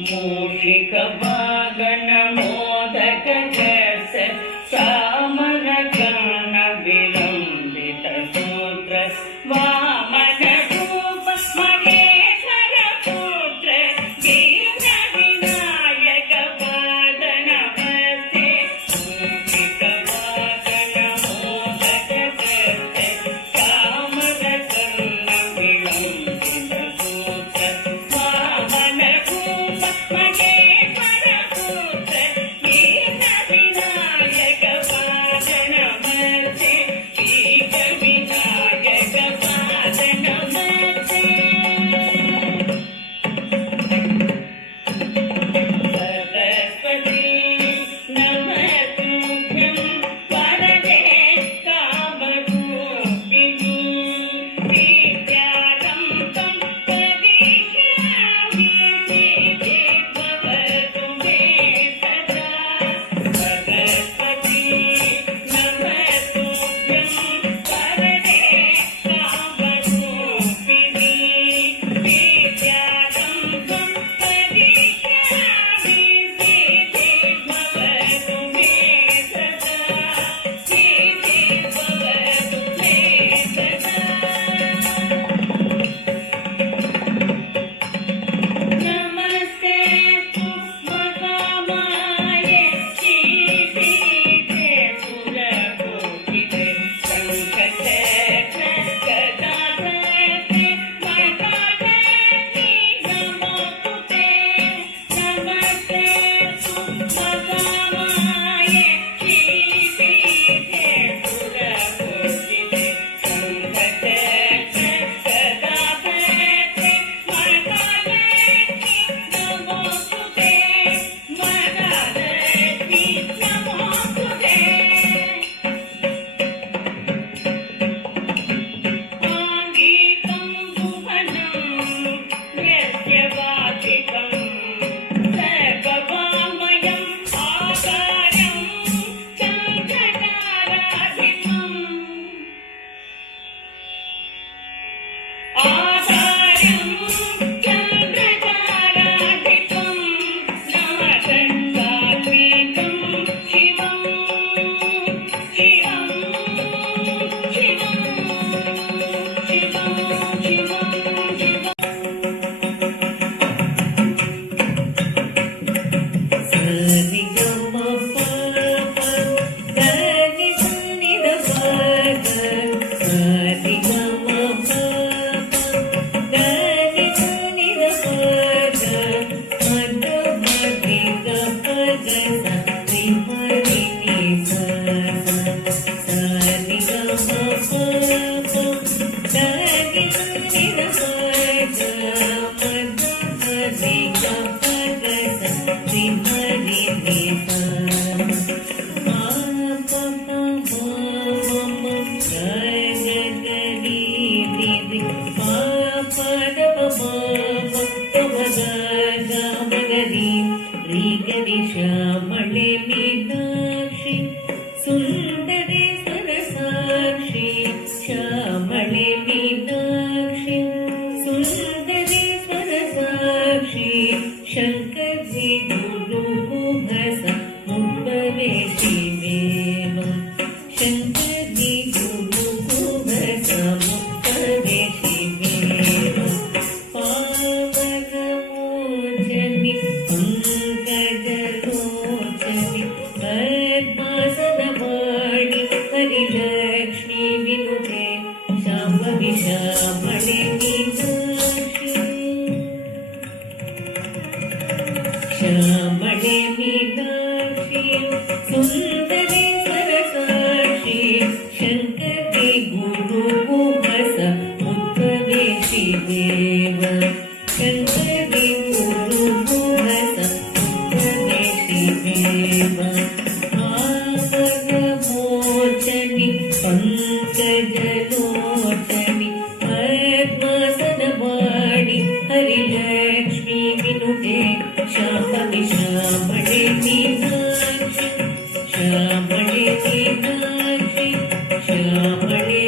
मूषिक wagon modak जस सामन गण विलंबित सूत्र वामन रूप महेश्वर पुत्र दीन विनायक वादन वस्ते मूषिक वागन मोदक जस सामन गण विलंबित सूत्र वामन रूप महेश्वर पुत्र दीन विनायक वादन वस्ते दीन विनायक वादन वस्ते सरस्वती नमस्तुभ्यं वरदे कामरूपिणी विद्यारम्भं करिष्यामि सिद्धि भवतु मे सदा सरस्वती नमस्तुभ्यं वरदे कामरूपिणी विद्यारम्भं करिष्यामि सिद्धि भवतु मे सदा सिद्धि भवतु मे सदा नमस्ते महामाये श्रीपीठे सुरपूजिते शङ्खचक्रगदाधरे महालक्ष्मी नमोस्तुते नमस्ते महामाये श्रीपीठे सुरपूजिते शङ्खचक्रगदाधरे महालक्ष्मी नमोस्तुते महालक्ष्मी नमोस्तुते आङ्गीकं भुवनं यस्य वाचिकं सर्ववाङ्मयम् आकारं चन्द्रताराधिपम् आकारं चन्द्रताराधिपं नागन्धात्मिकं शिवं शिवं शिवं शिवं शिवं शिवम् श्यामले मीनाक्षी सुंदरे सरसाक्षी श्यामले मीनाक्षी सुंदरे सरसाक्षी शंकर जी गुरु भस मुपवेशी मेव शंकर जी गुरु भस मुपवेशी मेव पावनमोचनि पंकजलोचनि पद्मासनवाणि हरिलक्ष्मी विनुते शाम्भवी श्यामले मीनाक्षी श्यामले मीनाक्षी सुंदरे सरसाक्षी शंकरे गुरु भस मुपवेशी देव शंकरे गुरु भस मुपवेशी देव पावनमोचनि पंकजलोचनि पद्मासनवाणि हरिलक्ष्मी विनुते शाम्भवी श्यामले मीनाक्षी श्यामले मीनाक्षी श्यामले